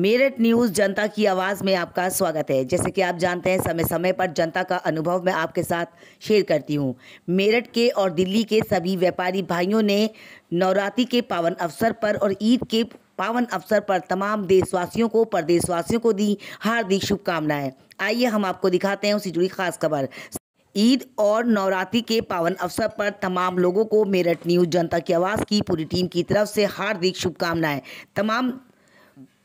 Meerut news जनता की आवाज़ में आपका स्वागत है। जैसे कि आप जानते हैं, समय समय पर जनता का अनुभव मैं आपके साथ शेयर करती हूँ। मेरठ के और दिल्ली के सभी व्यापारी भाइयों ने नवरात्रि के पावन अवसर पर और ईद के पावन अवसर पर तमाम देशवासियों को, प्रदेशवासियों को दी हार्दिक शुभकामनाएं। आइए हम आपको दिखाते हैं उससे जुड़ी खास खबर। ईद और नवरात्रि के पावन अवसर पर तमाम लोगों को मेरठ न्यूज जनता की आवाज़ की पूरी टीम की तरफ से हार्दिक शुभकामनाएं। तमाम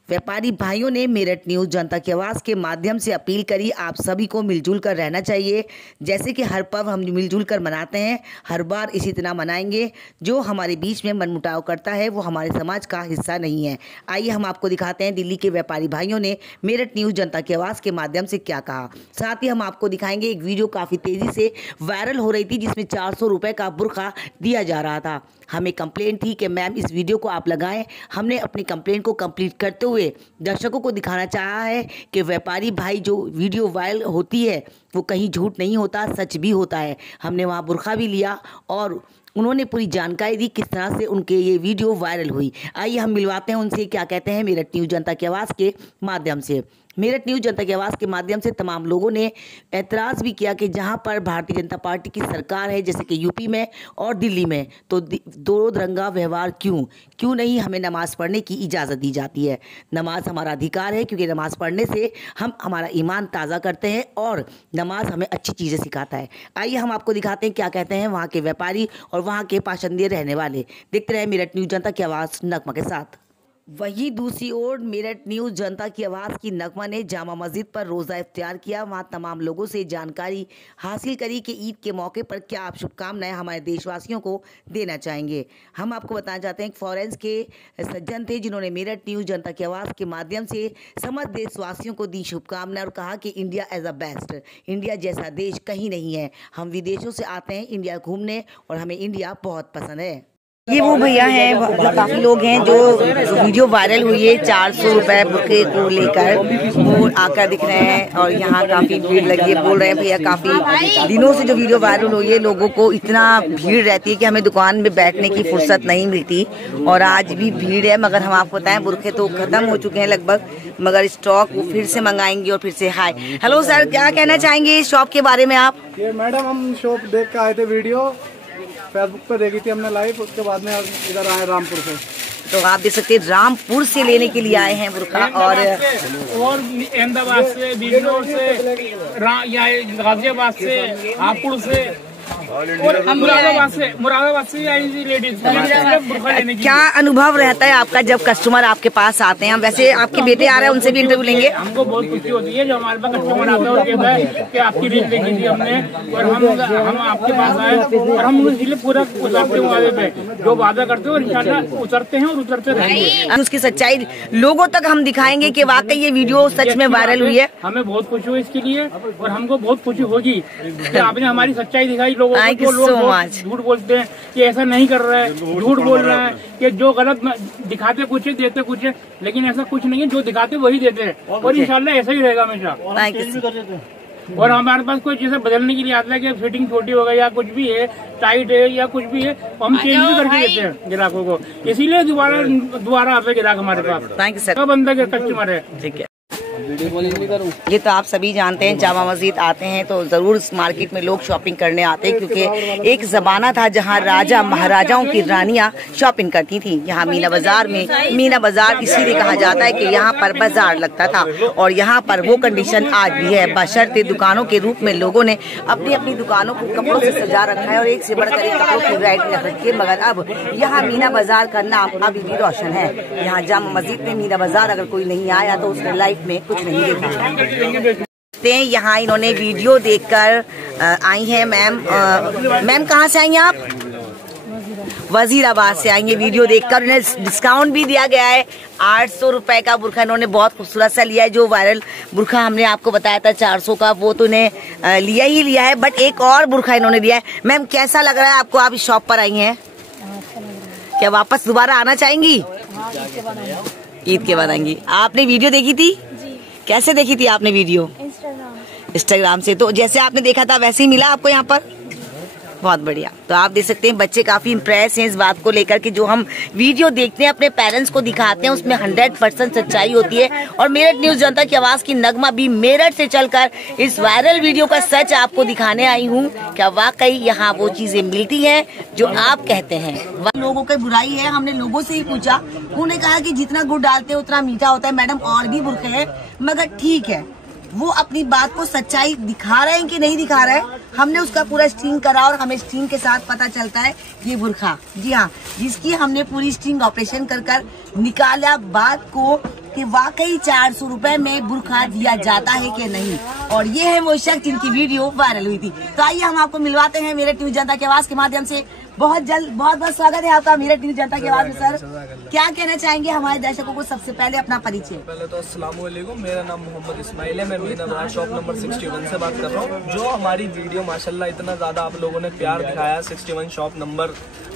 व्यापारी भाइयों ने मेरठ न्यूज जनता की आवाज़ के माध्यम से अपील करी, आप सभी को मिलजुल कर रहना चाहिए। जैसे कि हर पर्व हम मिलजुल कर मनाते हैं, हर बार इसी तरह मनाएंगे। जो हमारे बीच में मनमुटाव करता है वो हमारे समाज का हिस्सा नहीं है। आइए हम आपको दिखाते हैं दिल्ली के व्यापारी भाइयों ने मेरठ न्यूज जनता की आवाज़ के माध्यम से क्या कहा। साथ ही हम आपको दिखाएंगे एक वीडियो काफ़ी तेज़ी से वायरल हो रही थी, जिसमें 400 रुपये का बुर्का दिया जा रहा था। हमें कंप्लेंट थी कि मैम इस वीडियो को आप लगाएं। हमने अपनी कंप्लेंट को कंप्लीट करते हुए दर्शकों को दिखाना चाहा है कि व्यापारी भाई जो वीडियो वायरल होती है वो कहीं झूठ नहीं होता, सच भी होता है। हमने वहाँ बुर्का भी लिया और उन्होंने पूरी जानकारी दी किस तरह से उनके ये वीडियो वायरल हुई। आइए हम मिलवाते हैं उनसे क्या कहते हैं मेरठ न्यूज जनता की आवाज़ के माध्यम से। मेरठ न्यूज जनता की आवाज़ के माध्यम से तमाम लोगों ने एतराज़ भी किया कि जहां पर भारतीय जनता पार्टी की सरकार है, जैसे कि यूपी में और दिल्ली में, तो दो रंगा व्यवहार क्यों नहीं हमें नमाज़ पढ़ने की इजाज़त दी जाती है। नमाज हमारा अधिकार है, क्योंकि नमाज़ पढ़ने से हम हमारा ईमान ताज़ा करते हैं और नमाज हमें अच्छी चीज़ें सिखाता है। आइए हम आपको दिखाते हैं क्या कहते हैं वहाँ के व्यापारी और वहाँ के पाशंदे रहने वाले। देखते रहे मेरठ न्यूज जनता की आवाज़ नगमा के साथ। वहीं दूसरी ओर मेरठ न्यूज जनता की आवाज़ की नगमा ने जामा मस्जिद पर रोज़ा इफ्तियार किया। वहां तमाम लोगों से जानकारी हासिल करी कि ईद के मौके पर क्या आप शुभकामनाएं हमारे देशवासियों को देना चाहेंगे। हम आपको बताना चाहते हैं कि फॉरेंस के सज्जन थे जिन्होंने मेरठ न्यूज जनता की आवाज़ के माध्यम से समस्त देशवासियों को दी शुभकामनाएं और कहा कि India as a best, India जैसा देश कहीं नहीं है। हम विदेशों से आते हैं इंडिया घूमने और हमें इंडिया बहुत पसंद है। ये वो भैया हैं, काफी लोग हैं जो वीडियो वायरल हुई है 400 रुपए बुर्के को लेकर, वो आकर दिख रहे हैं और यहाँ काफी भीड़ लगी है। बोल रहे हैं भैया काफी दिनों से जो वीडियो वायरल हुई है, लोगों को इतना भीड़ रहती है कि हमें दुकान में बैठने की फुर्सत नहीं मिलती और आज भी भीड़ है। मगर हम आपको बताएं बुर्के तो खत्म हो चुके हैं लगभग, मगर स्टॉक वो फिर से मंगाएंगे और फिर से। हाय हेलो सर, क्या कहना चाहेंगे इस शॉप के बारे में आप? ये मैडम हम शॉप देख के आए थे, वीडियो फेसबुक पे देखी थी हमने लाइव, उसके बाद में इधर आए रामपुर से। तो आप देख सकते हैं रामपुर से लेने के लिए आए हैं बुर्का और अहमदाबाद से, बिजनौर से, गाजियाबाद से, हापुड़ से और मुरादाबाद से आई थी लेडीज बुर्का लेने की। क्या अनुभव रहता है आपका जब कस्टमर आपके पास आते हैं? वैसे आपके बेटे आ रहे हैं, उनसे भी इंटरव्यू लेंगे। हमको बहुत खुशी होती है जो हमारे पास कस्टमर आता है और कहता है कि आपकी रील देखी थी हमने और हम आपके पास आए और हम इसलिए पूरा उतरते हैं वादे पे, जो वादा करते हैं और इंशाल्लाह उतरते हैं और उतरते रहेंगे। उसकी सच्चाई लोगों तक हम दिखाएंगे कि वाकई ये वीडियो सच में वायरल हुई है। हमें बहुत खुशी हुई इसके लिए और हमको बहुत खुशी होगी कि आपने हमारी सच्चाई दिखाई। लोगों को लोग झूठ बोलते हैं कि ऐसा नहीं कर रहा है, झूठ बोल रहा है कि जो गलत दिखाते कुछ है देते कुछ है, लेकिन ऐसा कुछ नहीं है, जो दिखाते वही देते हैं और इंशाल्लाह ऐसा ही रहेगा हमेशा। और हमारे पास कोई चीजें बदलने के लिए आता है कि फिटिंग छोटी हो गई या कुछ भी है, टाइट है या कुछ भी है, तो हम चेंज भी करके देते हैं ग्राहकों को। इसीलिए दोबारा आता है ग्राहक हमारे पास। Thank you sir. बंदा के कस्टमर है। ठीक है, ये तो आप सभी जानते हैं, जामा मस्जिद आते हैं तो जरूर इस मार्केट में लोग शॉपिंग करने आते हैं, क्योंकि एक जमाना था जहां राजा महाराजाओं की रानियां शॉपिंग करती थी। यहाँ मीना बाजार में, मीना बाजार इसीलिए कहा जाता है कि यहाँ पर बाजार लगता था और यहाँ पर वो कंडीशन आज भी है। बशर्ते दुकानों के रूप में लोगों ने अपनी अपनी दुकानों को कपड़ों से सजा रखा है और एक से बढ़कर एक कपड़ों की वैरायटी रख रखी है। मगर अब यहाँ मीना बाजार का नाम अभी भी रोशन है। यहाँ जामा मस्जिद में मीना बाजार अगर कोई नहीं आया तो उसने लाइफ में कुछ नहीं देखा। यहाँ इन्होंने वीडियो देखकर आई हैं मैम। मैम कहाँ से आई हैं आप? वजीराबाद से आई हैं। वीडियो देखकर उन्हें डिस्काउंट भी दिया गया है। 800 रुपए का बुर्का इन्होंने बहुत खूबसूरत सा लिया है। जो वायरल बुर्का हमने आपको बताया था 400 का, वो तो इन्हें लिया ही लिया है, बट एक और बुर्का इन्होंने लिया है। मैम कैसा लग रहा है आपको? आप इस शॉप पर आई हैं, क्या वापस दोबारा आना चाहेंगी? ईद के बाद आएंगी। आपने वीडियो देखी थी? कैसे देखी थी आपने वीडियो? इंस्टाग्राम से। तो जैसे आपने देखा था वैसे ही मिला आपको यहाँ पर? बहुत बढ़िया। तो आप देख सकते हैं बच्चे काफी इम्प्रेस हैं इस बात को लेकर कि जो हम वीडियो देखते हैं अपने पेरेंट्स को दिखाते हैं उसमें 100% सच्चाई होती है। और मेरठ न्यूज जनता की आवाज की नगमा भी मेरठ से चलकर इस वायरल वीडियो का सच आपको दिखाने आई हूँ। क्या वाकई यहाँ वो चीजें मिलती हैं जो आप कहते हैं? लोगों की बुराई है, हमने लोगों से ही पूछा, उन्होंने कहा कि जितना गुड़ डालते हैं उतना मीठा होता है। मैडम और भी बुरखे हैं, मगर ठीक है वो अपनी बात को सच्चाई दिखा रहे हैं कि नहीं दिखा रहे हैं। हमने उसका पूरा स्ट्रिंग करा और हमें स्ट्रिंग के साथ पता चलता है ये बुरखा, जी हाँ, जिसकी हमने पूरी स्ट्रिंग ऑपरेशन कर निकाला बात को कि वाकई 400 रुपए में बुरखा दिया जाता है कि नहीं। और ये है वो शख्स जिनकी वीडियो वायरल हुई थी। तो आइए हम आपको मिलवाते हैं मेरठ न्यूज जनता की आवाज के माध्यम से। बहुत जल्द बहुत बहुत स्वागत है आपका मेरठ न्यूज जनता की आवाज में। सर क्या कहना चाहेंगे हमारे दर्शकों को? सबसे पहले अपना परिचय। पहले तो अस्सलाम वालेकुम, मेरा नाम मोहम्मद इस्माइल है, मैं मीना बाजार शॉप नंबर 61 से बात कर रहा हूँ। जो हमारी वीडियो माशाल्लाह इतना ज्यादा आप लोगों ने प्यार दिखाया, 61 शॉप नंबर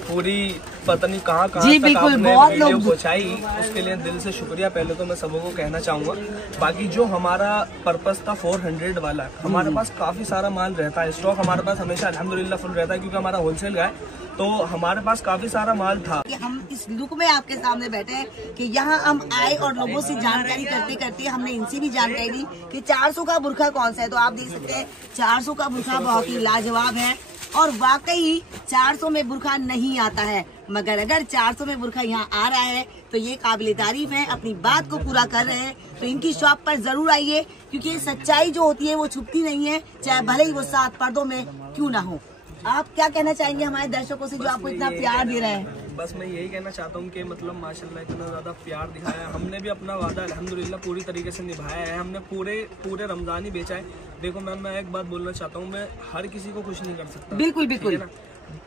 पूरी पता नहीं कहाँ तक आपने वीडियो पहुँचाई, उसके लिए दिल से शुक्रिया पहले तो मैं सबको कहना चाहूँगा। बाकी जो हमारा पर्पस था 400 वाला, हमारे पास काफी सारा माल रहता है, स्टॉक हमारे पास हमेशा अल्हम्दुलिल्लाह फुल रहता है क्योंकि हमारा होलसेल का है, तो हमारे पास काफी सारा माल था। हम इस लुक में आपके सामने बैठे हैं कि यहाँ हम आए और लोगों से जानकारी करते करते हमने इनसे भी जानकारी ली कि 400 का बुरखा कौन सा है। तो आप देख सकते हैं 400 का बुरखा बहुत ही लाजवाब है और वाकई 400 में बुरखा नहीं आता है, मगर अगर 400 में बुरखा यहाँ आ रहा है तो ये काबिल तारीफ है, अपनी बात को पूरा कर रहे हैं। तो इनकी शॉप पर जरूर आइए क्योंकि सच्चाई जो होती है वो छुपती नहीं है, चाहे भले ही वो 7 पर्दों में क्यों ना हो। आप क्या कहना चाहेंगे हमारे दर्शकों से जो आपको इतना प्यार दे रहे हैं? बस मैं यही कहना चाहता हूँ कि मतलब माशाल्लाह इतना ज्यादा प्यार दिखाया है, हमने भी अपना वादा अल्हम्दुलिल्लाह पूरी तरीके से निभाया है। हमने पूरे रमजान ही बेचा है। देखो मैम, मैं एक बात बोलना चाहता हूँ, मैं हर किसी को खुश नहीं कर सकता। बिल्कुल बिल्कुल।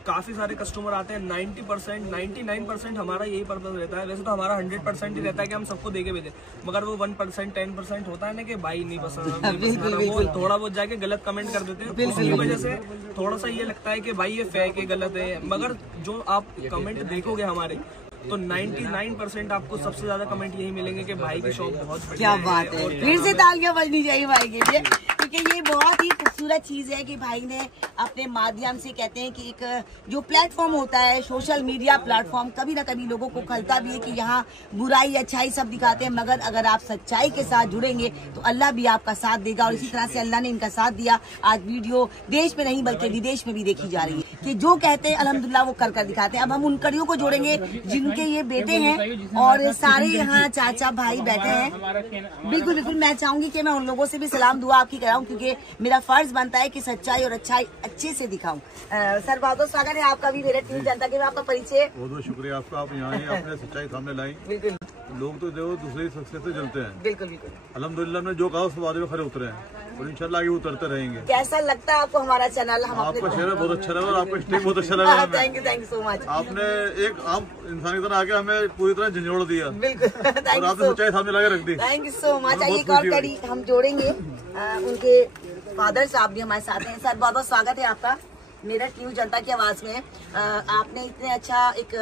काफी सारे कस्टमर आते हैं, 90% 99% हमारा यही पर्पज रहता है। वैसे तो हमारा 100% ही रहता है कि हम सबको देके भेजें, मगर वो 1% 10% होता है ना कि भाई नहीं पसंद, वो थोड़ा बहुत जाके गलत कमेंट कर देते हैं। उसकी वजह से थोड़ा सा ये लगता है कि भाई ये फेक है, गलत है। मगर जो आप कमेंट देखोगे हमारे तो 99% आपको सबसे ज्यादा कमेंट यही मिलेंगे कि भाई की शॉप बहुत बढ़िया क्या बात है। फिर से तालियां बजनी चाहिए भाई के लिए क्योंकि ये बहुत ही खूबसूरत चीज है कि भाई ने अपने माध्यम से कहते हैं कि एक जो प्लेटफॉर्म होता है सोशल मीडिया प्लेटफॉर्म, कभी ना कभी लोगों को खलता भी है कि यहाँ बुराई अच्छाई सब दिखाते हैं, मगर अगर आप सच्चाई के साथ जुड़ेंगे तो अल्लाह भी आपका साथ देगा। और इसी तरह से अल्लाह ने इनका साथ दिया। आज वीडियो देश में नहीं बल्कि विदेश में भी देखी जा रही है कि जो कहते हैं अल्हम्दुलिल्लाह वो कर दिखाते हैं। अब हम उन कड़ियों को जोड़ेंगे जिनके ये बेटे हैं और सारे यहाँ चाचा भाई बैठे हैं। बिल्कुल बिल्कुल, मैं चाहूंगी कि मैं उन लोगों से भी सलाम दुआ आपकी कराऊं क्योंकि मेरा फर्ज बनता है कि सच्चाई और अच्छाई अच्छे से दिखाऊं। सर बहुत बहुत स्वागत है आपका भी मेरठ न्यूज जनता के में। आपका परिचय? बहुत बहुत शुक्रिया आपका, आप यहाँ ही अपने सच्चाई सामने लाई। बिल्कुल, लोग तो देखो दूसरी शख्सियत से जलते हैं। बिल्कुल बिल्कुल। अल्हम्दुलिल्लाह ने जो कहा उस बारे में खड़े उतरे हैं और इंशाल्लाह आगे उतरते रहेंगे। कैसा लगता है आपको हमारा चैनल? हम आपका चैनल बहुत अच्छा लगा और आपका स्टेप बहुत अच्छा लगा। Thank you so much. आपने एक आम इंसान की तरह आके हमें पूरी तरह झंझोड़ दिया। बिल्कुल, और आपने सच्चाई सामने लगा रख दी। Thank you so much. आइए एक और कड़ी हम जोड़ेंगे। उनके फादर साहब भी हमारे साथ हैं। सर बहुत बहुत स्वागत है आपका मेरठ न्यूज जनता की आवाज में। आपने इतने अच्छा एक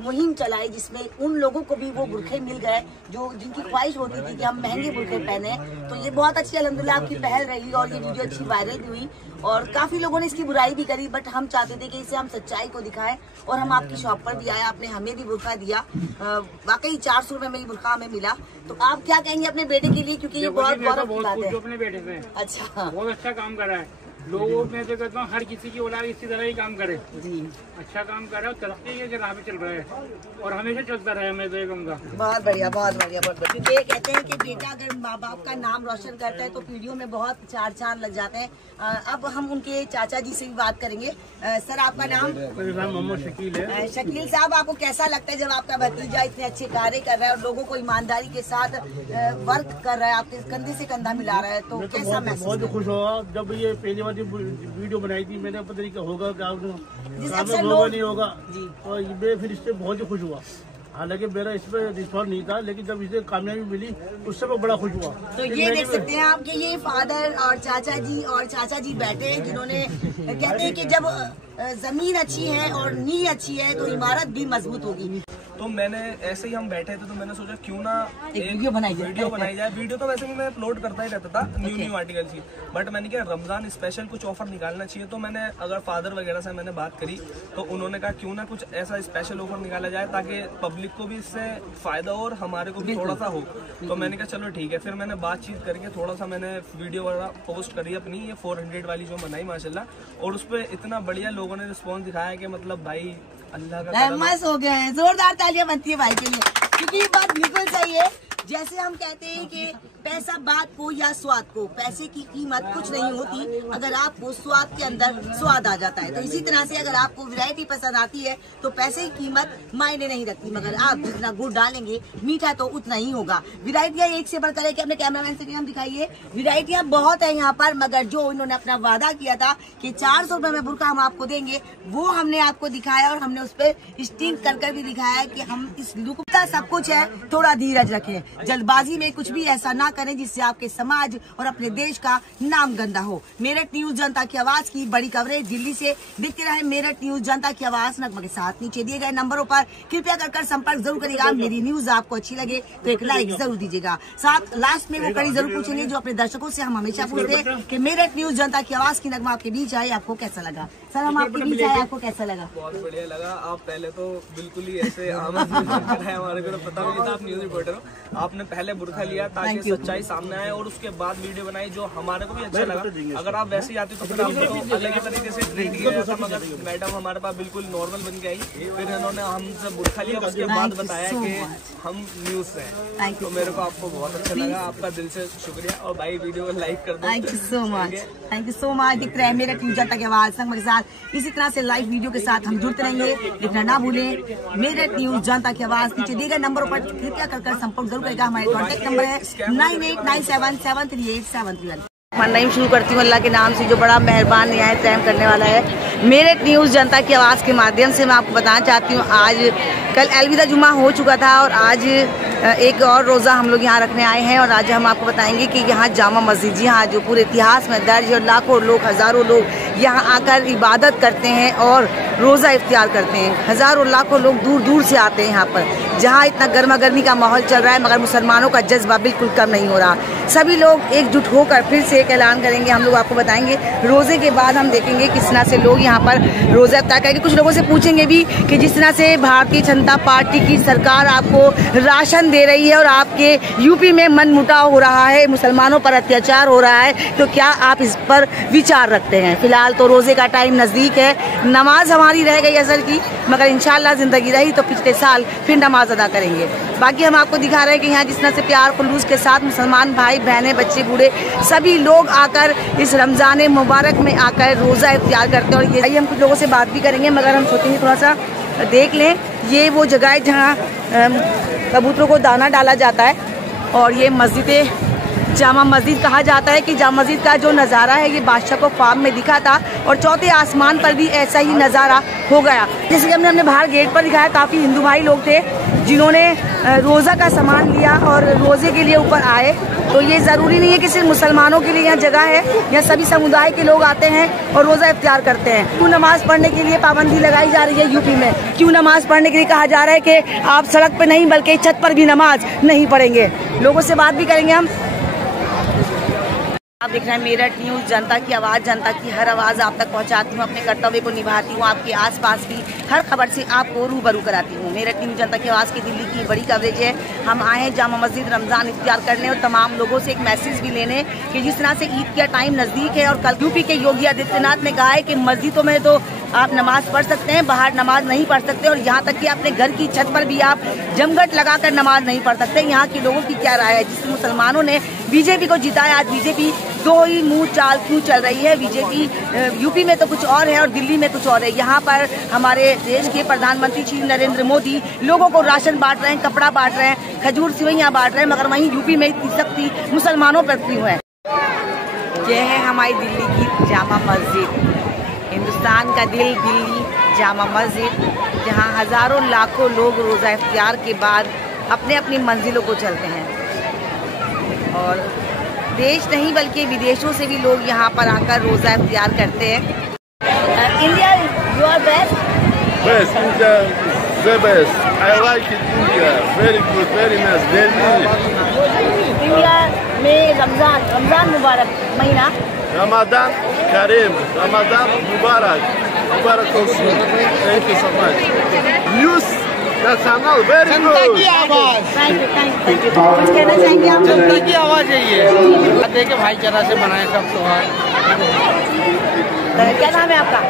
मुहिम चलाई जिसमें उन लोगों को भी वो बुरखे मिल गए जो जिनकी ख्वाहिश होती थी कि हम महंगे बुरखे पहने। तो ये बहुत अच्छी अल्हम्दुलिल्लाह आपकी पहल रही और ये वीडियो अच्छी वायरल भी हुई और काफी लोगों ने इसकी बुराई भी करी, बट हम चाहते थे कि इसे हम सच्चाई को दिखाएं और हम आपकी शॉप पर भी आए, आपने हमें भी बुरखा दिया। वाकई 400 रुपए में ही बुरखा हमें मिला। तो आप क्या कहेंगे अपने बेटे के लिए, क्योंकि ये बहुत गौरव की बात है। अपने बेटे से अच्छा, बहुत अच्छा काम कर रहा है। लोगों में तो कहता हूँ हर किसी की औलाद इसी तरह ही काम करे जी, अच्छा काम कर रहा है, तरक्की के राह पे चल रहा है और हमेशा चलता रहे। मैं तो ये कहूँगा बहुत बढ़िया बहुत बढ़िया बहुत बढ़िया। क्योंकि कहते हैं कि बेटा अगर माँ बाप का नाम रोशन करता है तो पीढ़ियों में बहुत चार चांद लग जाते हैं। अब हम उनके चाचा जी से भी बात करेंगे। सर आपका नाम? मोहम्मद शकील है। शकील साहब, आपको कैसा लगता है जब आपका भतीजा इतने अच्छे कार्य कर रहा है और लोगों को ईमानदारी के साथ वर्क कर रहा है, आपके कंधे से कंधा मिला रहा है, तो कैसा महसूस? बहुत खुश हुआ जब ये पहली बार वीडियो बनाई थी मैंने, पता नहीं क्या होगा क्या होगा नहीं होगा, और मैं फिर इससे बहुत ही खुश हुआ। हालांकि मेरा इसमें रिस्पॉन्स नहीं था, लेकिन जब इसे कामयाबी मिली उससे मैं बड़ा खुश हुआ। तो ये देख सकते हैं आप कि ये फादर और चाचा जी बैठे हैं जिन्होंने कहते हैं कि जब जमीन अच्छी है और नींव अच्छी है तो इमारत भी मजबूत होगी। तो मैंने ऐसे ही हम बैठे थे तो मैंने सोचा क्यों ना एक वीडियो बनाई जाए। वीडियो तो वैसे भी मैं अपलोड करता ही रहता था, न्यू आर्टिकल की, बट मैंने क्या रमजान स्पेशल कुछ ऑफर निकालना चाहिए। तो मैंने अगर फादर वगैरह से मैंने बात करी तो उन्होंने कहा क्यों ना कुछ ऐसा स्पेशल ऑफर निकाला जाए ताकि पब्लिक को भी इससे फायदा हो और हमारे को भी थोड़ा सा हो। तो मैंने कहा चलो ठीक है। फिर मैंने बातचीत करके थोड़ा सा मैंने वीडियो वगैरह पोस्ट करी अपनी, ये 400 वाली जो बनाई माशाल्लाह, और उस पर इतना बढ़िया लोगों ने रिस्पॉन्स दिखाया कि मतलब भाई अल्लाह का फेमस हो गए हैं। जोरदार तालियां बनती है भाई के लिए, क्योंकि ये बात बिल्कुल सही है। जैसे हम कहते हैं कि पैसा बात को या स्वाद को, पैसे की कीमत कुछ नहीं होती अगर आपको स्वाद के अंदर स्वाद आ जाता है। तो इसी तरह से अगर आपको वैरायटी पसंद आती है तो पैसे की कीमत मायने नहीं रखती, मगर आप जितना गुड़ डालेंगे मीठा तो उतना ही होगा। वैरायटियां एक से बढ़कर है कि अपने कैमरामैन से भी हम दिखाइए, वैरायटियां बहुत है यहाँ पर, मगर जो इन्होंने अपना वादा किया था कि 400 रुपए में बुर्का हम आपको देंगे, वो हमने आपको दिखाया और हमने उस पर स्टिंग कर भी दिखाया कि हम इस लुक सब कुछ है, थोड़ा धीरज रखें, जल्दबाजी में कुछ भी ऐसा ना करें जिससे आपके समाज और अपने देश का नाम गंदा हो। मेरठ न्यूज जनता की आवाज की बड़ी कवरेज दिल्ली से देखते रहे। मेरठ न्यूज जनता की आवाज नगमा के साथ नीचे दिए गए नंबरों पर कृपया कर संपर्क जरूर करिएगा। मेरी न्यूज आपको अच्छी लगे तो एक लाइक जरूर दीजिएगा। साथ लास्ट में वो कड़ी जरूर पूछेंगे जो अपने दर्शकों से हम हमेशा पूछते हैं कि मेरठ न्यूज जनता की आवाज की नगमा आपके बीच आए, आपको कैसा लगा? सर हम आपके बीच आए, आपको कैसा लगा? बहुत बढ़िया लगा। आप पहले तो बिल्कुल ही ऐसे हमारे को तो पता नहीं था आप न्यूज रिपोर्टर हो। आपने पहले बुर्का लिया ताकि सच्चाई सामने आए और उसके बाद वीडियो बनाई जो हमारे को भी अच्छा लगा। अगर आप वैसे ही आते तो फिर आपको तो अलग ही तरीके से ट्रीट किया जाता, मगर मैडम हमारे पास बिल्कुल नॉर्मल बन के आई। फिर इन्होंने हमसे बुर्का लिया, उसके बाद बताया कि हम न्यूज से हैं। तो मेरे को आपको बहुत अच्छा लगा, आपका दिल से शुक्रिया। और भाई वीडियो को लाइक कर दो। Thank you so much, thank you so much. दिख रहे हैं मेरठ न्यूज जनता की आवाज संग के साथ। इसी तरह से लाइव वीडियो के साथ हम जुड़ते रहेंगे, देखना ना भूलें। मेरठ न्यूज जनता की आवाज नीचे दिए गए नंबरों पर कृपया कर संपर्क जरूर करेगा। हमारे कॉन्टेक्ट नंबर है 9897738731। नहीं शुरू करती हूँ अल्लाह के नाम से जो बड़ा मेहरबान निहायत रहम करने वाला है। मेरठ न्यूज़ जनता की आवाज़ के माध्यम से मैं आपको बताना चाहती हूँ, आज कल अलविदा जुमा हो चुका था और आज एक और रोज़ा हम लोग यहाँ रखने आए हैं। और आज हम आपको बताएंगे कि यहाँ जामा मस्जिद, जी हाँ, जो पूरे इतिहास में दर्ज है, लाखों लोग, हज़ारों लोग यहाँ आकर इबादत करते हैं और रोज़ा इफ्तियार करते हैं। हज़ारों लाखों लोग दूर दूर से आते हैं यहाँ पर, जहाँ इतना गर्मा गर्मी का माहौल चल रहा है, मगर मुसलमानों का जज्बा बिल्कुल कम नहीं हो रहा। सभी लोग एकजुट होकर फिर से एक ऐलान करेंगे, हम लोग आपको बताएंगे। रोज़े के बाद हम देखेंगे किस तरह से लोग यहाँ पर रोज़ा इफ्तार करेंगे। कुछ लोगों से पूछेंगे भी कि जिस तरह से भारतीय जनता पार्टी की सरकार आपको राशन दे रही है और आपके यूपी में मनमुटाव हो रहा है, मुसलमानों पर अत्याचार हो रहा है, तो क्या आप इस पर विचार रखते हैं? फिलहाल तो रोज़े का टाइम नज़दीक है, नमाज हमारी रह गई असल की, मगर इंशाल्लाह ज़िंदगी रही तो पिछले साल फिर नमाज अदा करेंगे। बाकी हम आपको दिखा रहे हैं कि यहाँ जिस तरह से प्यार खुलूस के साथ मुसलमान भाई बहनें, बच्चे, बूढ़े सभी लोग आकर इस रमज़ान मुबारक में आकर रोज़ा इफ्तियार करते हैं। और ये हम कुछ लोगों से बात भी करेंगे, मगर हम सोचेंगे थोड़ा सा देख लें। ये वो जगह है जहाँ कबूतरों को दाना डाला जाता है और ये मस्जिद जामा मस्जिद कहा जाता है कि जामा मस्जिद का जो नज़ारा है ये बादशाह को ख्वाब में दिखा था और चौथे आसमान पर भी ऐसा ही नज़ारा हो गया। जैसे कि हमने बाहर गेट पर दिखाया, काफ़ी हिंदू भाई लोग थे जिन्होंने रोज़ा का सामान लिया और रोज़े के लिए ऊपर आए। तो ये ज़रूरी नहीं है कि सिर्फ मुसलमानों के लिए यहाँ जगह है, यहाँ सभी समुदाय के लोग आते हैं और रोज़ा इफ्तियार करते हैं। क्यों नमाज पढ़ने के लिए पाबंदी लगाई जा रही है यूपी में? क्यों नमाज पढ़ने के लिए कहा जा रहा है कि आप सड़क पर नहीं बल्कि छत पर भी नमाज नहीं पढ़ेंगे? लोगों से बात भी करेंगे हम। आप देख रहे हैं मेरठ न्यूज़ जनता की आवाज़, जनता की हर आवाज़ आप तक पहुंचाती हूँ, अपने कर्तव्य को निभाती हूँ, आपके आसपास की हर खबर से आपको रूबरू कराती हूँ। मेरठ न्यूज़ जनता की आवाज़ की दिल्ली की बड़ी कवरेज है। हम आए हैं जामा मस्जिद रमज़ान इफ्तियार करने और तमाम लोगों से एक मैसेज भी लेने कि जिस तरह से ईद का टाइम नज़दीक है और कल यूपी के योगी आदित्यनाथ ने कहा है कि मस्जिदों में तो आप नमाज पढ़ सकते हैं, बाहर नमाज नहीं पढ़ सकते, और यहाँ तक कि अपने घर की छत पर भी आप जमघट लगाकर नमाज नहीं पढ़ सकते। यहाँ के लोगों की क्या राय है? जिस मुसलमानों ने बीजेपी को जिताया, आज बीजेपी दो ही मुंह चाल क्यों चल रही है? बीजेपी यूपी में तो कुछ और है और दिल्ली में कुछ और है। यहाँ पर हमारे देश के प्रधानमंत्री श्री नरेंद्र मोदी लोगों को राशन बांट रहे हैं, कपड़ा बांट रहे हैं, खजूर सिवैयाँ बांट रहे हैं, मगर वहीं यूपी में इतनी सख्ती मुसलमानों पर क्यों है? यह है हमारी दिल्ली की जामा मस्जिद, हिंदुस्तान का दिल दिल्ली जामा मस्जिद, जहाँ हजारों लाखों लोग रोज़ा इफ्तियार के बाद अपने अपनी मंजिलों को चलते हैं और देश नहीं बल्कि विदेशों से भी लोग यहाँ पर आकर रोज़ा इफ्तियार करते हैं। India, you are best. The best. I like it. India. Very good. Very nice. Delhi. India में रमजान मुबारक महीना। Ramadan Kareem. Ramadan Mubarak. Mubarak also. Thank you so much. News. The channel very good. Thank you. कुछ कहना चाहेंगे आप? जनता की आवाज है ये। देखे भाईचारा से बनाए सब त्योहार। क्या नाम है आपका?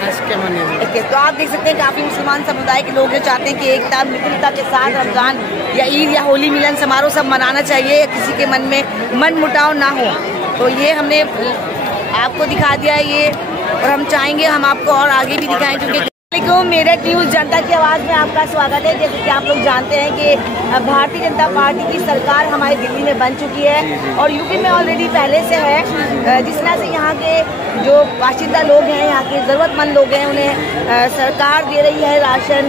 तो आप देख सकते हैं काफी मुसलमान समुदाय के लोग जो चाहते हैं कि एकता मित्रता के साथ रमजान या ईद या होली मिलन समारोह सब मनाना चाहिए, या किसी के मन में मन मुटाव ना हो। तो ये हमने आपको दिखा दिया है ये, और हम चाहेंगे हम आपको और आगे भी दिखाएं, क्योंकि मेरठ न्यूज जनता की आवाज़ में आपका स्वागत है। जैसे कि आप लोग जानते हैं कि भारतीय जनता पार्टी की सरकार हमारी दिल्ली में बन चुकी है और यूपी में ऑलरेडी पहले से है। जिस तरह से यहाँ के जो बाशिंदा लोग हैं, यहाँ के ज़रूरतमंद लोग हैं, उन्हें सरकार दे रही है राशन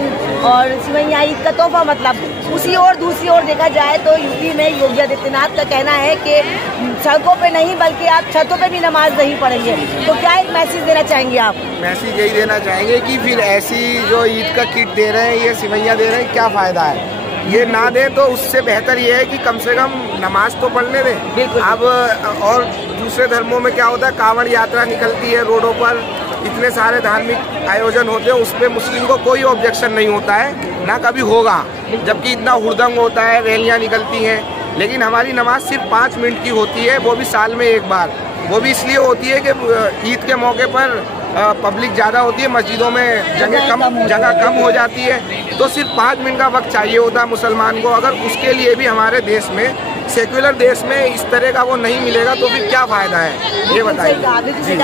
और सिवैयाँ ईद का तोहफा। मतलब उसी और दूसरी ओर देखा जाए तो यूपी में योगी आदित्यनाथ का कहना है कि सड़कों पे नहीं बल्कि आप छतों पे भी नमाज नहीं पढ़ेंगे। तो क्या एक मैसेज देना चाहेंगे आप? मैसेज यही देना चाहेंगे कि फिर ऐसी जो ईद का किट दे रहे हैं, ये सिवैयाँ दे रहे हैं, क्या फ़ायदा है? ये ना दें तो उससे बेहतर ये है कि कम से कम नमाज तो पढ़ने दें। अब और दूसरे धर्मों में क्या होता है, कांवड़ यात्रा निकलती है रोडों पर, इतने सारे धार्मिक आयोजन होते हैं, उसमें मुस्लिम को कोई ऑब्जेक्शन नहीं होता है, ना कभी होगा। जबकि इतना हुड़दंग होता है, रैलियाँ निकलती हैं, लेकिन हमारी नमाज सिर्फ 5 मिनट की होती है, वो भी साल में एक बार। वो भी इसलिए होती है कि ईद के मौके पर पब्लिक ज़्यादा होती है, मस्जिदों में जगह कम हो जाती है, तो सिर्फ 5 मिनट का वक्त चाहिए होता है मुसलमान को। अगर उसके लिए भी हमारे देश में, सेक्युलर देश में इस तरह का वो नहीं मिलेगा तो फिर क्या फ़ायदा है, ये बताइए।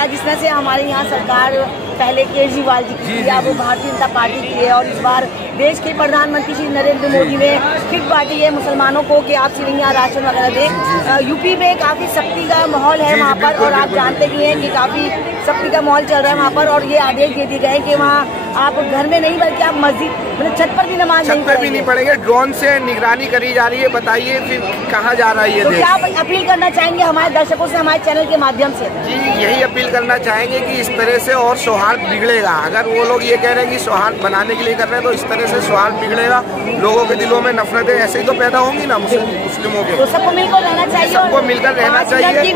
जिस तरह से हमारे यहाँ सरकार पहले केजरीवाल जी की थी, वो भारतीय जनता पार्टी की है, और इस बार देश के प्रधानमंत्री श्री नरेंद्र मोदी ने फिर पार्टी है मुसलमानों को कि आप सिवैयाँ राशन वगैरह दें। यूपी में काफ़ी सख्ती का माहौल है वहाँ पर, और आप जानते भी हैं कि काफ़ी सख्ती का माहौल चल रहा है वहाँ पर, और ये आदेश दे दिए गए कि वहाँ आप घर में नहीं बल्कि आप मस्जिद मतलब छत पर भी नमाज नहीं पढ़ेंगे। ड्रोन से निगरानी करी जा रही है, बताइए फिर कहाँ जा रहा है ये? तो क्या आप अपील करना चाहेंगे हमारे दर्शकों से, हमारे चैनल के माध्यम से? जी यही अपील करना चाहेंगे कि इस तरह से और सौहार्द बिगड़ेगा। अगर वो लोग ये कह रहे हैं कि सौहार्द बनाने के लिए कर रहे हैं, तो इस तरह से सौहार्द बिगड़ेगा, लोगों के दिलों में नफरतें ऐसे ही तो पैदा होंगी ना मुस्लिमों के। तो सबको मिलकर रहना चाहिए, सबको मिलकर रहना चाहिए।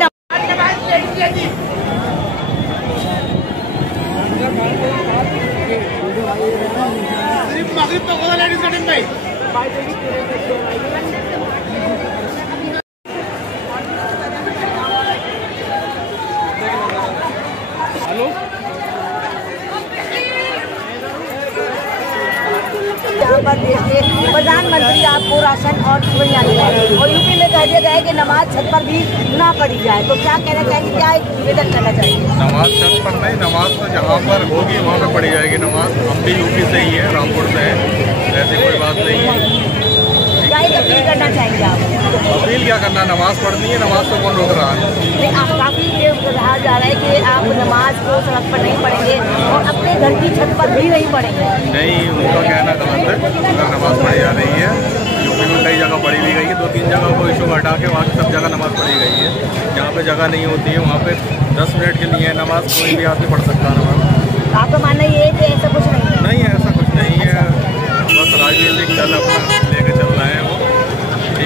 यहाँ पर देखिए प्रधानमंत्री आपको राशन और सिवैयाँ दिलाएंगे, और यूपी में कह दिया गया है कि नमाज छत पर भी ना पढ़ी जाए। तो क्या कहना चाहेंगे, क्या एक निवेदन करना चाहिए? नमाज छत पर नहीं, नमाज तो जहाँ पर होगी वहाँ पे पढ़ी जाएगी नमाज। हम भी यूपी से ही है, रामपुर से है, ऐसी कोई बात नहीं है। क्या एक अपील करना चाहेंगे आप? अपील क्या करना, नमाज पढ़नी है, नमाज तो कौन रोक रहा है? काफ़ी कहा जा रहा है कि आप नमाज को सड़क पर नहीं पढ़ेंगे और अपने घर की छत पर भी नहीं पढ़ेंगे। नहीं, उनका कहना गलत है। अगर नमाज पढ़ी जा रही है, यूपी में कई जगह पढ़ी भी गई है, 2-3 जगह को इशू हटा के वहाँ सब जगह नमाज पढ़ी गई है। जहाँ पे जगह नहीं होती है वहाँ पे 10 मिनट के लिए नमाज कोई भी आदमी पढ़ सकता है नमाज। आपका मानना ये है कि ऐसा कुछ नहीं है? ऐसा कुछ नहीं है, बस राजनीतिक दल अपना लेके चल रहे हैं वो।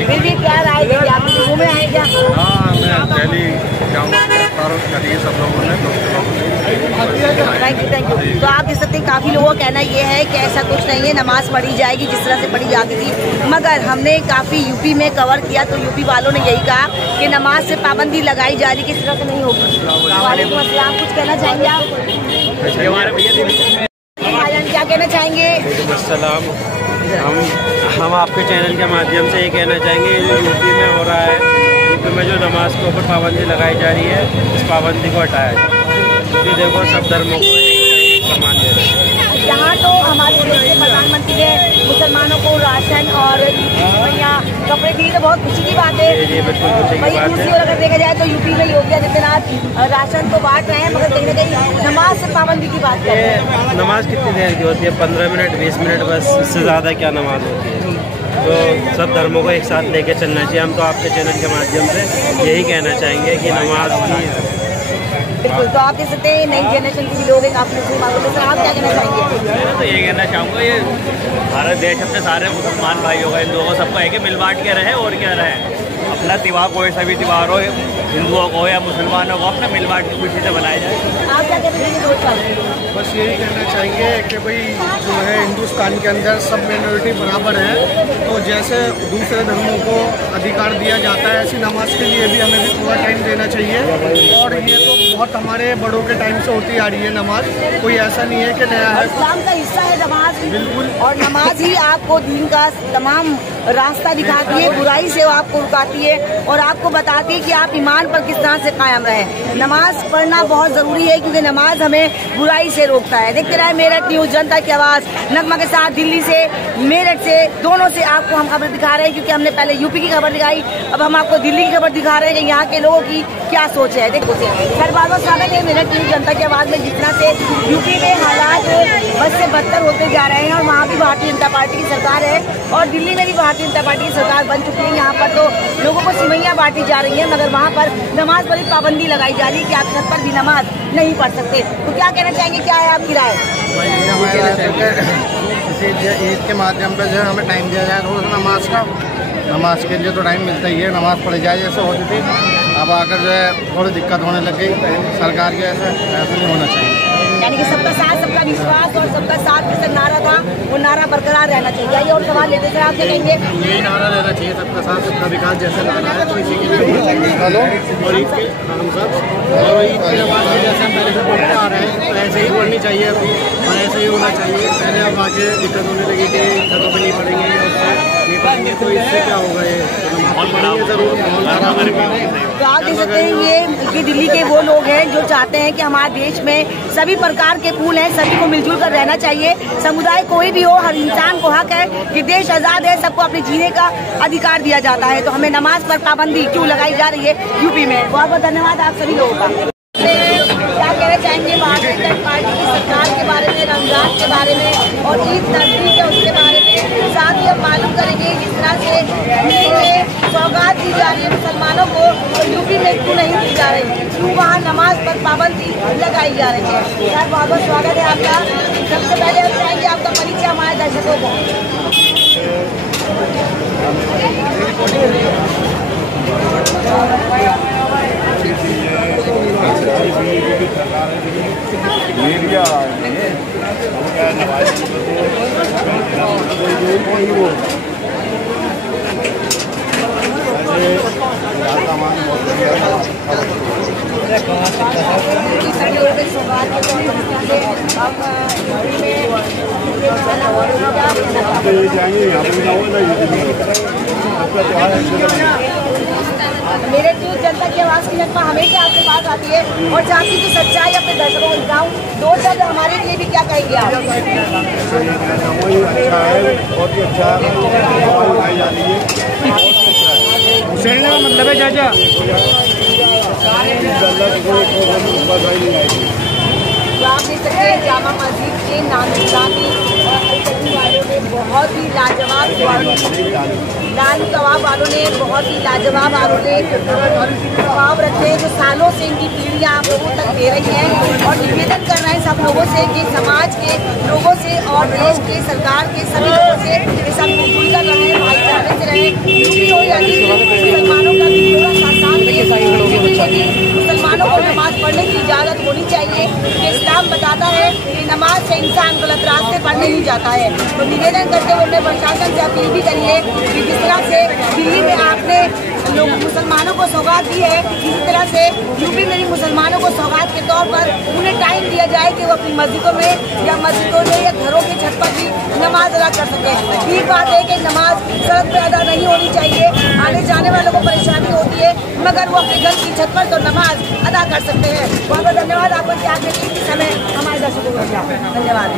फिर भी क्या राय देंगे आप? घूमे आए क्या? हाँ, मैं दिल्ली जाऊँगा, करिए सब लोगों ने। Thank you. तो आप देख सकते हैं काफ़ी लोगों का कहना ये है कि ऐसा कुछ नहीं है, नमाज पढ़ी जाएगी जिस तरह से पढ़ी जाती थी। मगर हमने काफ़ी यूपी में कवर किया तो यूपी वालों ने यही कहा कि नमाज से पाबंदी लगाई जा रही, किस तरह से नहीं होगी। वालेकुम अस्सलाम, कुछ कहना चाहेंगे आप? क्या कहना चाहेंगे? हम आपके चैनल के माध्यम से ये कहना चाहेंगे, जो यूपी में हो रहा है, यूपी में जो नमाज के ऊपर पाबंदी लगाई जा रही है, इस पाबंदी को हटाया जाए। क्योंकि देखो सब धर्मों को समान है। यहाँ तो हमारे देश के प्रधानमंत्री ने मुसलमानों को राशन और कपड़े दिए, तो बहुत खुशी की बात है। जी बिल्कुल खुशी की बात है। दूसरी ओर अगर देखा जाए तो यूपी में योगी आदित्यनाथ राशन तो बांट रहे हैं, मगर कहीं ना कहीं नमाज से पाबंदी की बात कर रहे हैं। नमाज कितनी देर की होती है? 15 मिनट 20 मिनट, बस, इससे ज़्यादा क्या नमाज होती है? तो सब धर्मों को एक साथ लेके चलना चाहिए। हम तो आपके चैनल के माध्यम से यही कहना चाहेंगे कि नमाज की बिल्कुल। तो आप देख सकते हैं नई जनरेशन के भी लोग हैं, काफी मुस्लिम आप क्या कहना चाहेंगे? मैं तो ये कहना चाहूँगा, ये भारत देश अपने सारे मुसलमान भाइयों का, हिंदुओं को सबको है कि मिल बांट के रहे और क्या रहे। अपना त्योहार कोई सा भी त्योहार हो, हिंदुओं को या मुसलमानों को, अपना मिल बांट के खुशी से बनाया जाए। आप क्या कहते हैं? बस यही कहना चाहेंगे कि भाई जो है हिंदुस्तान के अंदर सब मिनोरिटी बराबर है, तो जैसे दूसरे धर्मों को अधिकार दिया जाता है ऐसी नमाज के लिए भी हमें भी थोड़ा टाइम देना चाहिए। और ये तो बहुत हमारे बड़ों के टाइम से होती आ रही है नमाज, कोई ऐसा नहीं है कि नया है। इस्लाम का हिस्सा है नमाज, बिल्कुल। और नमाज ही आपको दीन का तमाम रास्ता दिखाती है, बुराई से आपको रुकाती है और आपको बताती है कि आप ईमान पर किस तरह से कायम रहे। नमाज पढ़ना बहुत जरूरी है क्योंकि नमाज हमें बुराई से रोकता है। देखते रहे मेरठ न्यूज, जनता की आवाज, नगमा के साथ दिल्ली से, मेरठ से, दोनों से आपको हम खबर दिखा रहे हैं क्योंकि हमने पहले यूपी की खबर दिखाई, अब हम आपको दिल्ली की खबर दिखा रहे हैं कि यहाँ के लोगों की क्या सोच है। देखो सर, बहुत बहुत स्वागत है मेरठ न्यूज, जनता की आवाज में। जिस तरह से यूपी में हालात बद से बदतर होते जा रहे हैं और वहाँ भी भारतीय जनता पार्टी की सरकार है और दिल्ली में भी भारतीय जनता पार्टी की सरकार बन चुकी है। यहाँ पर तो लोगों को सिवैयाँ बांटी जा रही है, मगर वहाँ पर नमाज पर भी पाबंदी लगाई जा रही है कि आप छत पर भी नमाज नहीं पढ़ सकते। तो क्या कहना चाहेंगे, क्या है आपकी राय? ईद के माध्यम पे जो हमें टाइम दिया जाए रोज नमाज के लिए तो टाइम मिलता ही है, नमाज पढ़ी जाए जैसे होती थी। अब आकर जो है थोड़ी दिक्कत होने लग गई सरकार की, ऐसा नहीं होना चाहिए। यानी कि सबका साथ, सबका विश्वास और सबका साथ जैसा नारा था वो नारा बरकरार रहना चाहिए। आइए और सवाल लेते थे, आप क्या कहेंगे? यही नारा रहना चाहिए, सबका साथ सबका विकास जैसा नारा है, तो इसी के लिए और ईद के हम सब और ईद के नमाज में जैसे हम पहले से पढ़ते आ रहे हैं तो ऐसे ही पढ़नी चाहिए अभी और ऐसे ही होना चाहिए। पहले अब आगे दिक्कत होने लगी कि छतों पर नहीं पढ़ेंगे नहीं पढ़ेंगे तो इससे क्या होगा, ये जरूर तो आप देख सकते हैं ये दिल्ली के वो लोग हैं जो चाहते हैं कि हमारे देश में सभी प्रकार के फूल हैं, सभी को मिलजुल कर रहना चाहिए। समुदाय कोई भी हो, हर इंसान को हक है कि देश आजाद है, सबको अपने जीने का अधिकार दिया जाता है। तो हमें नमाज पर पाबंदी क्यों लगाई जा रही है यूपी में? बहुत बहुत धन्यवाद आप सभी लोगों का। क्या कहना चाहेंगे भारतीय जनता पार्टी की सरकार के बारे में, रमजान के बारे में और ईद नजदीक है उसके बारे में? साथ ही हम मालूम करेंगे जिस तरह से दिल्ली में सौगात दी जा रही है मुसलमानों को, तो यूपी में क्यों नहीं दी जा रही, क्यों वहाँ नमाज पर पाबंदी लगाई जा रही है? यार बहुत बहुत स्वागत है आपका। सबसे पहले हम चाहेंगे आपका परिचय हमारे दर्शकों को। मेरे न्यूज जनता की आवाज़ की नगमा हमेशा आपके पास आती है और चाहती की सच्चाई अपने दर्शकों को दिखाऊं। दो शब्द हमारे लिए भी क्या कहेंगे आप? अच्छा है, बहुत ही अच्छा है, उछलने का मतलब है चाचा। तो आप देख सकते हैं जामा मस्जिद के नामी वालों ने बहुत ही लाजवाब लाल कबाब वालों ने बहुत ही लाजवाब कबाब रखे हैं जो सालों से इनकी पीढ़ियां आप लोगों तक दे रही हैं और निवेदन कर रहे हैं सब लोगों से कि समाज के लोगों से और देश के सरकार के सभी लोगों से सब मिलजुल कर रहे हैं, भाईचारे से रहे। यूपी हो या मुसलमानों का भी थोड़ा सा साथ दें, मुसलमानों को नमाज पढ़ने की इजाज़त होनी चाहिए कि इस्लाम बताता है कि नमाज से इंसान गलत रास्ते पर नहीं जाता है। तो निवेदन करते हुए उन्हें प्रशासन से अपील भी करी है कि जिस तरह से दिल्ली में आपने लोग मुसलमानों को सौगात दी है, इसी तरह से यूपी में भी मुसलमानों को सौगात के तौर पर उन्हें टाइम दिया जाए कि वो अपनी मस्जिदों में या घरों की छत पर भी नमाज अदा कर सकें। ये बात है कि नमाज सड़क पर अदा नहीं होनी चाहिए, आने जाने वालों को परेशानी होती है, मगर वो अपने घर की छत पर तो नमाज अदा कर सकते हैं। बहुत बहुत धन्यवाद आपको कि आपने इस समय हमारे दर्शकों को धन्यवाद।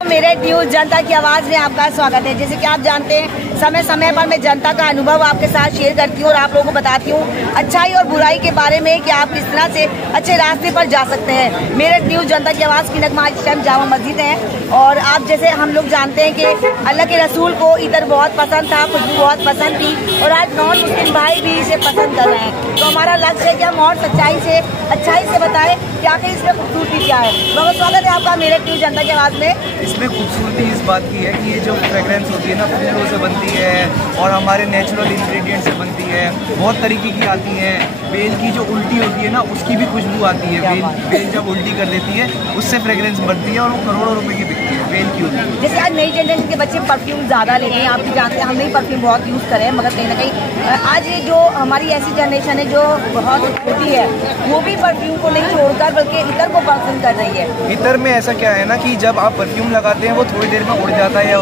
मेरठ न्यूज जनता की आवाज़ में आपका स्वागत है। जैसे कि आप जानते हैं समय समय पर मैं जनता का अनुभव आपके साथ शेयर करती हूँ और आप लोगों को बताती हूँ अच्छाई और बुराई के बारे में कि आप किस तरह से अच्छे रास्ते पर जा सकते हैं। मेरठ न्यूज़ जनता की आवाज़ की नगमा इस टाइम जामा मस्जिद है और आप जैसे हम लोग जानते हैं कि अल्लाह के रसूल को इधर बहुत पसंद था, खुशबू बहुत पसंद थी और आज नॉन मुस्लिम भाई भी इसे पसंद कर रहे हैं। तो हमारा लक्ष्य है कि हम और सच्चाई से अच्छाई से बताएं कि आखिर इसमें खूबसूरती क्या है। बहुत स्वागत है आपका मेरठ न्यूज़ जनता की आवाज़ में। इसमें खूबसूरती इस बात की है कि ये जो फ्रेगरेंस होती है ना फूलों से बनती है और हमारे नेचुरल इंग्रेडिएंट से बनती है, बहुत तरीके की आती है। बेल की जो उल्टी होती है ना उसकी भी खुशबू आती है। बेल जब उल्टी कर देती है उससे फ्रेगरेंस बनती है और वो करोड़ों रुपए की बिकती है बेल की होती है। जैसे आज नई जनरेशन के बच्चे परफ्यूम ज़्यादा लेते हैं, आप भी जानते हैं, हम नहीं परफ्यूम बहुत यूज़ करें मगर कहीं ना कहीं आज ये जो हमारी ऐसी जनरेशन है जो बहुत छोटी है वो भी परफ्यूम को नहीं छोड़कर बल्कि इतर को पसंद कर रही है। इतर में ऐसा क्या है ना कि जब आप परफ्यूम लगाते हैं वो थोड़ी देर में उड़ जाता है या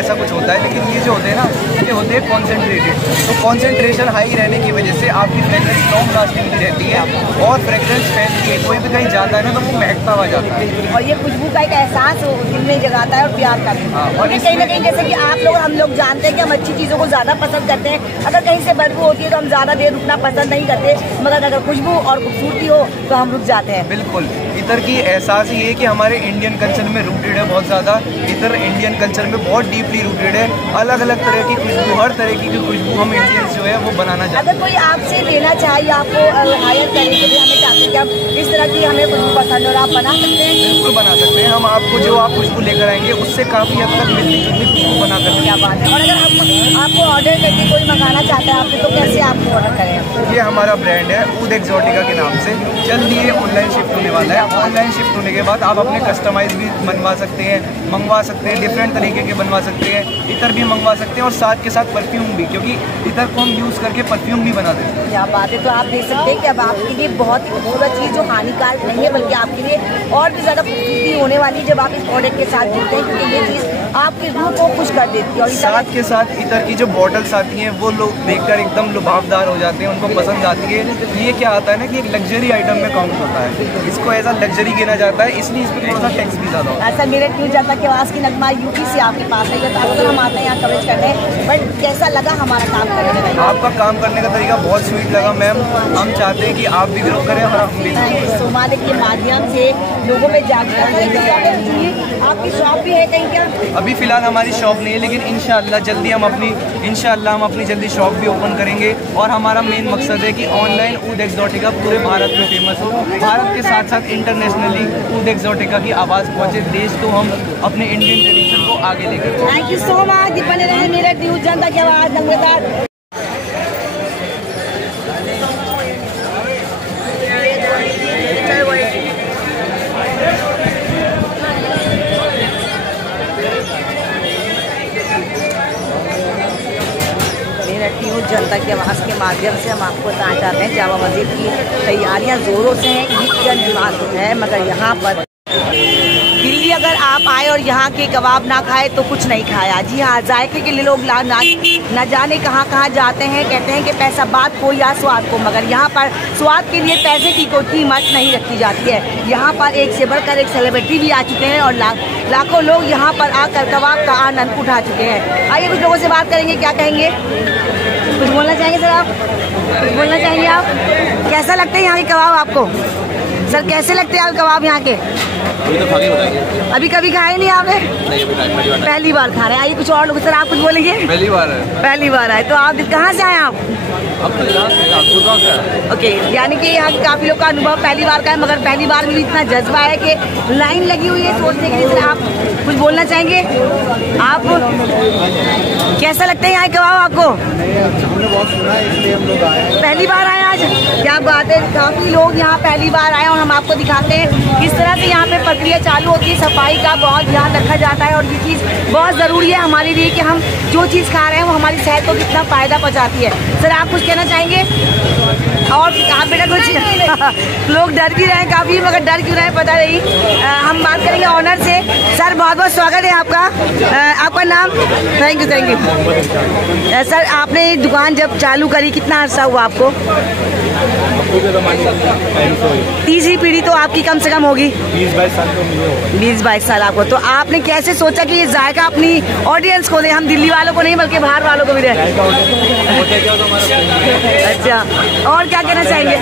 ऐसा कुछ होता है, लेकिन ये जो होते हैं ना ये होते हैं कॉन्सेंट्रेटेड। तो कॉन्सेंट्रेशन हाई रहने की वजह से आपकी फ्रेगरेंस लॉन्ग लास्टिंग भी रहती है और फ्रेगरेंस फैलती है। कोई भी कहीं जाता है ना तो वो महकता हुआ जाता है और ये खुशबू का एक एहसास दिल में जगाता है और प्यार का भी। और कहीं ना कहीं जैसे कि आप लोग हम लोग जानते हैं कि हम अच्छी चीज़ों को ज़्यादा पसंद करते हैं। अगर कहीं से बदबू होती है तो हम ज़्यादा देर रुकना पसंद नहीं करते, मगर अगर खुशबू और खूबसूरती हो तो हम रुक जाते हैं। बिल्कुल, इतर की एहसास ये है कि हमारे इंडियन कल्चर में रूटेड है बहुत ज़्यादा। इतर इंडियन कल्चर में बहुत डीपली रूटेड है। अलग अलग तरह की खुशबू, हर तरह की खुशबू हम इंडियंस जो है वो बनाना चाहते हैं। अगर कोई आपसे लेना चाहे या आपको हायर करने के लिए हमें चाहते हैं कि आप इस तरह की हमें खुशबू पसंद और आप बना सकते हैं? बिल्कुल बना सकते हैं। हम आपको जो आप खुशबू लेकर आएंगे उससे काफ़ी हद तक मिलती जुलती खुशबू बना कर। क्या बात है। और अगर हम आपको ऑर्डर करके कोई मंगाना चाहता है आपसे तो कैसे आपको ऑर्डर करें? ये हमारा ब्रांड है ऊद एक्सोटिका के नाम से। जल्दी ये ऑनलाइन शिफ्ट होने वाला है। ऑनलाइन शिफ्ट होने के बाद आप अपने कस्टमाइज भी बनवा सकते हैं, मंगवा सकते हैं, डिफरेंट तरीके के बनवा सकते हैं, इतर भी मंगवा सकते हैं और साथ के साथ परफ्यूम भी, क्योंकि इतर को हम यूज़ करके परफ्यूम भी बना देते हैं। क्या बात है। तो आप देख सकते हैं कि अब आपके लिए बहुत ही खूबसूरत चीज़ जो हानिकारक नहीं है बल्कि आपके लिए और भी ज़्यादा खूबसूरती होने वाली है जब आप इस प्रोडक्ट के साथ जुड़ते हैं, क्योंकि ये चीज़ आपके रूह को खुश कर देती है। और साथ के साथ इतर की जो बॉटल्स आती हैं वो लोग देखकर एकदम लुभावदार हो जाते हैं, उनको पसंद आती है। ये क्या आता है ना कि एक लग्जरी आइटम में काउंट होता है, इसको एज अ लग्जरी गिना जाता है, इसलिए इस पर थोड़ा सा टैक्स भी ज़्यादा होता है। ऐसा मेरठ न्यूज़ जनता की आवाज़ की नगमा यूपी से आपके पास है तो अक्सर हम आते हैं यहाँ कवरेज करने, बट कैसा लगा हमारा काम करने में? आपका काम करने का तरीका बहुत स्वीट लगा मैम। हम चाहते हैं कि आप भी ग्रो करें और हम भी। सोमालिक के माध्यम से लोगों में जागरूकता। आपकी शॉप भी है कहीं क्या? अभी फिलहाल हमारी शॉप नहीं है, लेकिन इंशाअल्लाह जल्दी हम अपनी जल्दी शॉप भी ओपन करेंगे। और हमारा मेन मकसद है कि ऑनलाइन ऊद एक्सोटिका पूरे भारत में फेमस हो, भारत के साथ साथ इंटरनेशनली ऊद एक्सोटिका की आवाज़ पहुँचे, देश को हम अपने इंडियन ट्रेडिशन को आगे लेकर। Thank you so much. बने रहे मेरठ न्यूज़ जनता की आवाज़ नंबरदार। न्यूज़ जनता की आवाज़ के माध्यम से हम आपको बताना चाहते हैं जामा मस्जिद की तैयारियां ज़ोरों से हैं। ईद का निर्माण है मगर यहाँ पर दिल्ली अगर आप आए और यहाँ के कबाब ना खाए तो कुछ नहीं खाया। जी हाँ, जायके के लिए लोग ना जाने कहाँ कहाँ जाते हैं, कहते हैं कि पैसा बात को या स्वाद को, मगर यहाँ पर स्वाद के लिए पैसे की कोई कीमत नहीं रखी जाती है। यहाँ पर एक से बढ़कर एक सेलिब्रिटी भी आ चुके हैं और लाखों लोग यहाँ पर आकर कबाब का आनंद उठा चुके हैं। आइए कुछ लोगों से बात करेंगे, क्या कहेंगे? कुछ बोलना चाहेंगे सर? आप कुछ बोलना चाहेंगे? आप कैसा लगता है यहाँ के कबाब आपको? सर कैसे लगते हैं आप कबाब यहाँ के? अभी तो खा के बताएंगे। अभी कभी खाए नहीं आपने? नहीं, अभी पहली बार खा रहे हैं। आइए कुछ और लोग, सर आप कुछ बोलेंगे? पहली बार है। पहली बार आए। तो आप कहाँ से आए आप? अब तो यहाँ से। ओके, यानी कि यहाँ के काफ़ी लोग का अनुभव पहली बार का है, मगर पहली बार में भी इतना जज्बा है कि लाइन लगी हुई है सोचने के लिए। सर आप कुछ बोलना चाहेंगे? आप कैसा लगता है यहाँ कबाब आपको? हमने बहुत सुना है इसलिए हम लोग आए। पहली बार आए आज? क्या बात है, काफ़ी लोग यहाँ पहली बार आए और हम आपको दिखाते हैं किस तरह से यहाँ पे प्रक्रिया चालू होती है। सफाई का बहुत ध्यान रखा जाता है और ये चीज़ बहुत ज़रूरी है हमारे लिए कि हम जो चीज़ खा रहे हैं वो हमारी सेहत को कितना फ़ायदा पहुँचाती है। सर आप कुछ कहना चाहेंगे? और आप बेटा कुछ लोग डर भी रहे हैं काफ़ी, मगर डर क्यों रहे हैं पता नहीं। हम बात करेंगे ऑनर से। सर बहुत बहुत स्वागत है आपका। आपका नाम? Thank you. सर आपने दुकान जब चालू करी कितना अर्सा हुआ आपको? दादू के ज़माने टाइम से हुई। तीसरी पीढ़ी तो आपकी कम से कम होगी 20-22 साल तो मुझे होगा। 20-22 साल आपको। तो आपने कैसे सोचा कि ये जायका अपनी ऑडियंस को दे, हम दिल्ली वालों को नहीं बल्कि बाहर वालों को भी दें? अच्छा, और क्या कहना चाहेंगे?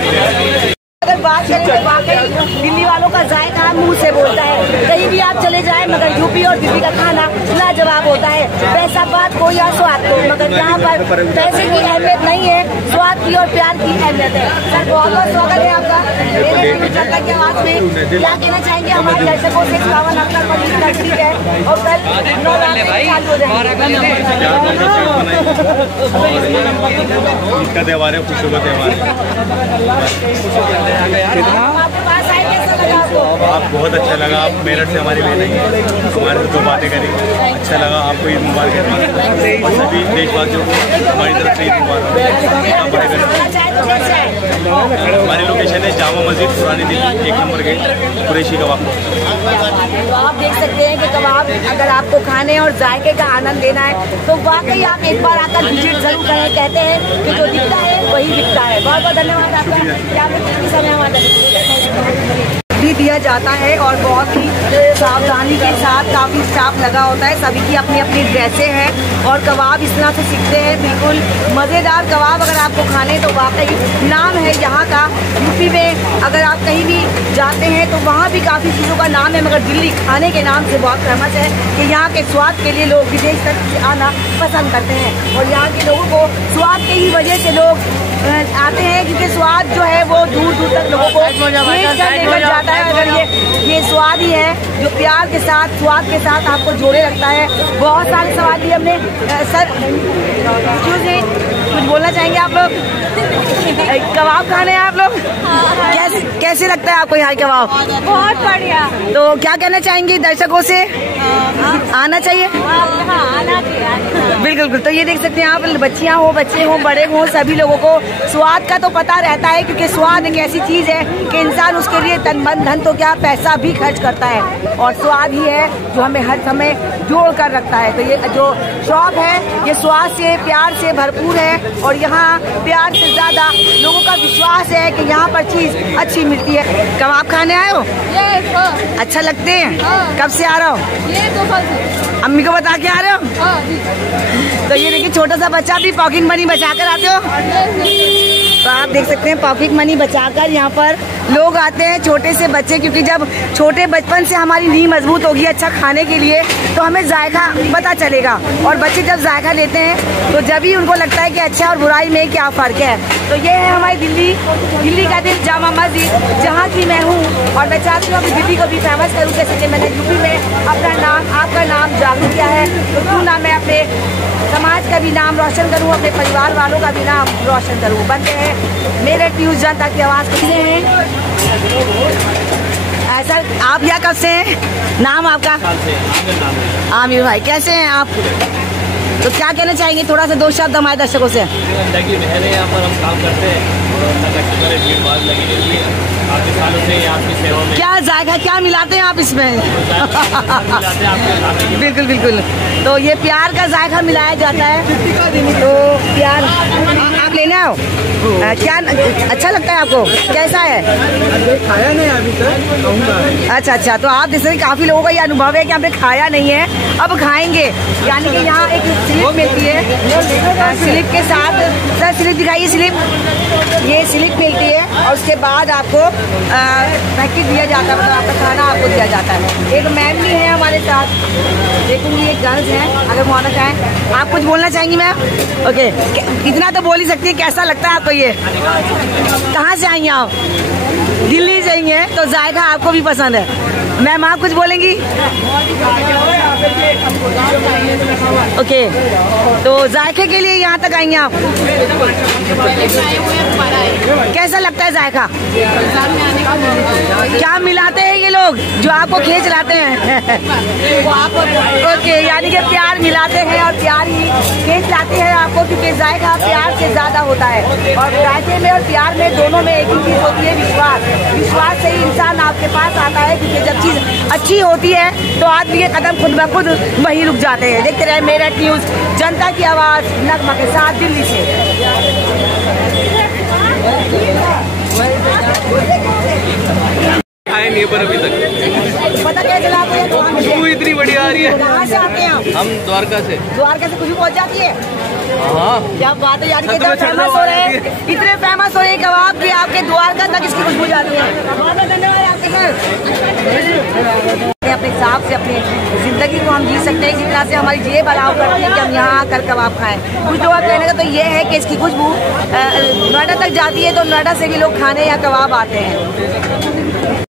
अगर बात करें तो वाकई दिल्ली वालों का जायका मुंह से बोलता है, कहीं भी आप चले जाएं, मगर यूपी और दिल्ली का खाना लाजवाब होता है। पैसा बात को या स्वाद को, मगर यहाँ पर पैसे की अहमियत नहीं है, स्वाद की और प्यार की अहमियत है। सर बहुत बहुत स्वागत है आपका मेरे जनता की आवाज में। क्या कहना चाहेंगे हमारे दर्शकों से? 51 अक्सर पर ईद नजदीक है और कल 9 चालू हो जाएंगे। ईद का त्योहार है, खुशियों का त्योहार है। आपके पास आए, कैसा लगा आपको? आप बहुत अच्छा लगा, आप मेरठ से हमारे लिए नहीं हमारे से दो बातें करी, अच्छा लगा। आपको ईद मुबारक और सभी देशवासियों को हमारी तरफ से ईद मुबारक। हमारी लोकेशन है जामा मस्जिद, पुरानी दिल्ली, 1 नंबर गेट, कुरैशी कबाब। तो आप देख सकते हैं कि कबाब अगर आपको खाने और जायके का आनंद लेना है तो वाकई आप एक बार आकर विजिट जरूर करें। कहते हैं कि जो दिखता है वही बिकता है। बहुत बहुत धन्यवाद आपका। क्या समय हमारा भी दिया जाता है और बहुत ही सावधानी के साथ काफ़ी स्टाफ लगा होता है। सभी की अपनी अपनी ड्रेसें हैं और कबाब इस तरह से सीखते हैं, बिल्कुल मज़ेदार कबाब अगर आपको खाने तो वाकई नाम है यहाँ का। यूपी में अगर आप कहीं भी जाते हैं तो वहाँ भी काफ़ी चीज़ों का नाम है, मगर दिल्ली खाने के नाम से बहुत फेमस है कि यहाँ के स्वाद के लिए लोग विदेश तक से आना पसंद करते हैं। और यहाँ के लोगों को स्वाद के ही वजह से लोग आते हैं, क्योंकि स्वाद जो है वो दूर दूर तक लोगों को लेकर जाता है। अगर ये स्वाद ही है जो प्यार के साथ, स्वाद के साथ आपको जोड़े रखता है। बहुत सारे सवाल लिए हमने। सर कुछ बोलना चाहेंगे आप लोग? कबाब खाने हैं आप लोग? कैसे लगता है आपको यहाँ कबाब? बहुत बढ़िया। तो क्या कहना चाहेंगे दर्शकों से? आना चाहिए? आना चाहिए। बिल्कुल। तो ये देख सकते हैं आप, बच्चियाँ हो, बच्चे हो, बड़े हो, सभी लोगों को स्वाद का तो पता रहता है, क्योंकि स्वाद एक ऐसी चीज़ है कि इंसान उसके लिए तन मन धन तो क्या पैसा भी खर्च करता है, और स्वाद ही है जो हमें हर समय जोड़ कर रखता है। तो ये जो शॉप है ये स्वाद से, प्यार से भरपूर है और यहाँ प्यार से ज़्यादा लोगों का विश्वास है कि यहाँ पर चीज़ अच्छी मिलती है। कबाब खाने आए हो? अच्छा लगते हैं? कब से आ रहा हो? अम्मी को बता के आ रहे हो? तो ये देखिए छोटा सा बच्चा भी पॉकेट मनी बचा कर आते हो। तो आप देख सकते हैं पॉकेट मनी बचाकर यहाँ पर लोग आते हैं, छोटे से बच्चे, क्योंकि जब छोटे बचपन से हमारी नींव मजबूत होगी अच्छा खाने के लिए तो हमें जायका पता चलेगा। और बच्चे जब जायका लेते हैं तो जब ही उनको लगता है कि अच्छा और बुराई में क्या फ़र्क है। तो ये है हमारी दिल्ली का दिल जामा मस्जिद, जहाँ की मैं हूँ। और मैं चाहती हूँ अभी दिल्ली को भी फेमस करूँ, जैसे कि मैंने यूपी में अपना नाम, आपका नाम जागरूक किया है, तो क्यों ना मैं अपने समाज का भी नाम रोशन करूँ, अपने परिवार वालों का भी नाम रोशन करूँ। बनते हैं मेरठ न्यूज़ जनता की आवाज़। कितने हैं ऐसा? आप यहाँ कब से हैं? नाम आपका? आमिर भाई। कैसे हैं आप? तो क्या कहना चाहेंगे? थोड़ा सा 2 शब्द हमारे दर्शकों से। यहाँ पर हम काम करते हैं, भीड़ भाड़ लगी रहती है काफी सालों से आपकी सेवा में। क्या जायका क्या मिलाते हैं आप इसमें? बिल्कुल बिल्कुल। तो ये प्यार का जायका मिलाया जाता है। तो प्यार आप लेने आओ। क्या अच्छा लगता है आपको? कैसा है? खाया नहीं अभी तक। अच्छा। तो आप जैसे काफी लोगों का ये अनुभव है कि हमने खाया नहीं है, अब खाएंगे। यानी कि यहाँ एक स्लिप मिलती है, स्लिप के साथ सर स्लिप दिखाइए। स्लिप, ये स्लिप मिलती है और उसके बाद आपको पैकेट दिया जाता है, मतलब आपका खाना आपको दिया जाता है। एक मैम भी है हमारे साथ, देखूंगी एक गर्ल्स हैं, अगर वो आना चाहें। आप कुछ बोलना चाहेंगी मैम? ओके, इतना तो बोल ही सकती है। कैसा लगता है आपको ये? कहाँ से आई हैं आप? दिल्ली से ही हैं, तो जायका आपको भी पसंद है। मैम आप कुछ बोलेंगी? ओके, तो जायके के लिए यहाँ तक आई हैं आप? कैसा लगता है जायका? क्या मिलाते हैं ये लोग जो आपको खींच लाते हैं? ओके, यानी कि प्यार मिलाते हैं और प्यार ही खींच लाते हैं आपको, क्योंकि जायका प्यार से ज्यादा होता है। और जायके में और प्यार में दोनों में एक ही चीज होती है, विश्वास। विश्वास से ही इंसान आपके पास आता है, क्योंकि जब चीज अच्छी होती है तो आदमी के कदम खुद ब खुद वहीं रुक जाते हैं। देखते रहे मेरठ न्यूज़ जनता की आवाज़, नगमा के साथ दिल्ली से। आ रही है। कहाँ से आते हैं आप? हम द्वारका से। द्वारका से खुशबू पहुँच जाती है। हाँ क्या बात है यार, कितने फेमस हो रहे हैं, इतने फेमस हो रहे हैं कबाब कि आपके द्वारका तक इसकी खुशबू जाती है। बहुत बहुत धन्यवाद आपके सर। अपने हिसाब से अपनी जिंदगी को हम जी सकते हैं, जिस तरह से हमारी जेब अलाउ करती है कि हम यहाँ आकर कबाब खाएं। कुछ लोगों का कहने का तो ये है कि इसकी खुशबू नोएडा तक जाती है, तो नोएडा से भी लोग खाने या कबाब आते हैं।